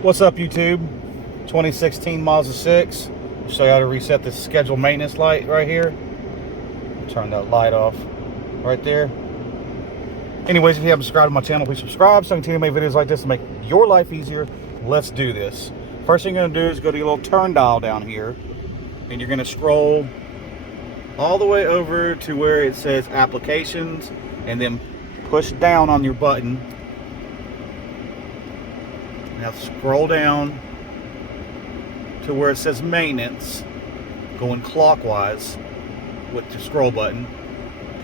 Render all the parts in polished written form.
What's up, YouTube? 2016 Mazda 6. I'll show you how to reset the scheduled maintenance light right here. Turn that light off right there. Anyways, if you haven't subscribed to my channel, please subscribe so I can continue to make videos like this to make your life easier. Let's do this. First thing you're going to do is go to your little turn dial down here, and you're going to scroll all the way over to where it says applications, and then push down on your button. Now scroll down to where it says maintenance, going clockwise with the scroll button.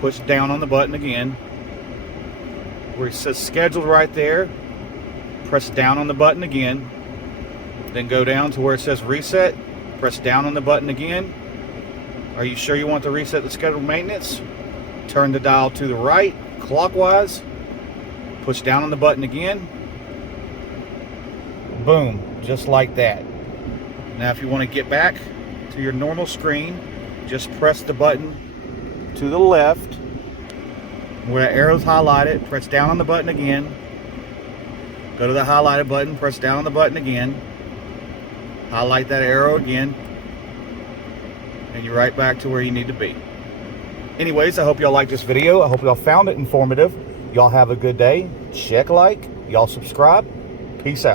Push down on the button again. Where it says scheduled right there, press down on the button again. Then go down to where it says reset, press down on the button again. Are you sure you want to reset the scheduled maintenance? Turn the dial to the right, clockwise. Push down on the button again. Boom, just like that. Now if you want to get back to your normal screen, just press the button to the left where the arrow's highlighted. Press down on the button again. Go to the highlighted button, press down on the button again. Highlight that arrow again, and you're right back to where you need to be. Anyways, I hope y'all liked this video. I hope y'all found it informative. Y'all have a good day. Check like, y'all subscribe. Peace out.